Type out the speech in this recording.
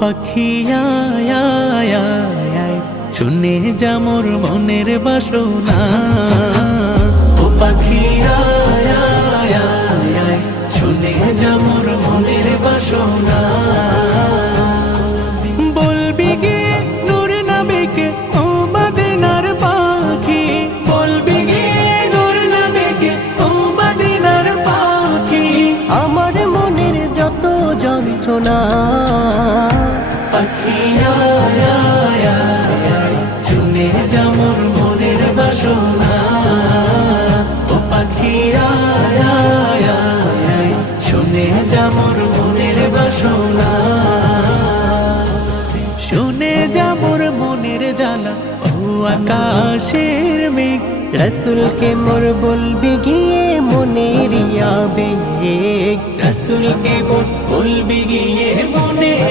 পাখি আয়, আয়, আয়, শুনে যা মোর মনের বাসনা। ও পাখি আয়, আয়, আয়, শুনে যা মোর মনের বাসনা। বলবি গে নূর নবীকে ও মদিনার পাখি। বলবি গে নূর নবীকে ও মদিনার পাখি। আমার মনের যত যন্ত্রণা। শুনে যা মোর মনের বাসনা। ও পাখি আয়, আয়, আয়, আয়, শুনে যা মোর মনের বাসনা। শুনে যা মোর মনের জ্বালা ও আকাশের মেঘ। রসুলকে মোর বলবি গিয়ে মনের আবেগ। রসুলকে মোর বলবি গিয়ে মনের